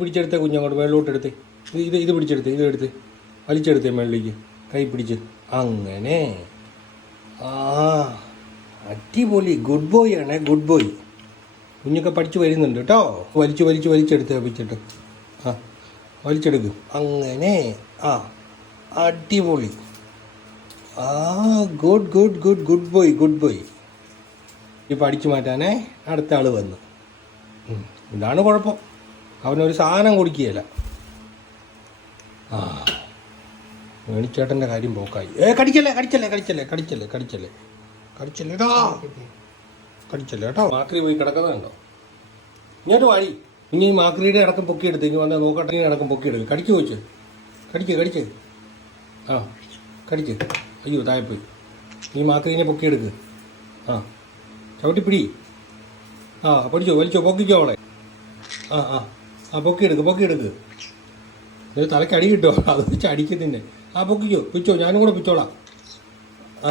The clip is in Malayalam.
പിടിച്ചെടുത്തേ കുഞ്ഞങ്ങോട്ട് മേളിലോട്ട് എടുത്ത് ഇത് പിടിച്ചെടുത്ത് ഇതെടുത്ത് വലിച്ചെടുത്തേ മേളിലേക്ക് കൈ പിടിച്ച് അങ്ങനെ. ആ അടിപൊളി, ഗുഡ് ബോയ് ആണേ, ഗുഡ് ബോയ്. കുഞ്ഞൊക്കെ പഠിച്ച് വരുന്നുണ്ട് കേട്ടോ. വലിച്ചെടുത്ത് വെച്ചിട്ട് ആ വലിച്ചെടുക്കും അങ്ങനെ. ആ അടിപൊളി. ആ good good good good boy, good boy. ഇപ്പം അടിച്ചു മാറ്റാനേ അടുത്ത ആൾ വന്നു. ഇതാണ് കുഴപ്പം, അവനൊരു സാധനം കൊടുക്കുകയില്ല. ആ മേണിച്ചേട്ടൻ്റെ കാര്യം പോക്കായി. കടിച്ചല്ലേ കേട്ടോ. മാക്രി പോയി കിടക്കുന്നതുണ്ടോ? ഇങ്ങോട്ട് വാടി. ഇനി മാക്രിയുടെ ഇടക്കം പൊക്കിയെടുത്ത് ഇനി വന്നാൽ നോക്കട്ടെ. ഇടക്കം പൊക്കിയെടുക്കും. കടിക്ക് വെച്ച് കടിക്ക് ആ കടിക്ക്. അയ്യോ താഴെപ്പോയി. ഈ മാക്രീനെ പൊക്കിയെടുക്ക്. ആ ചവിട്ടിപ്പിടി. ആ വലിച്ചോ പൊക്കിക്കോ അവളെ. ആ പൊക്കിയെടുക്ക്. ഇത് തലയ്ക്ക് അടി കിട്ടോ? അത് വെച്ച് അടിക്കത്തിന്നെ. ആ പൊക്കിക്കോ, പിച്ചോ, ഞാനും കൂടെ പിച്ചോളാം. ആ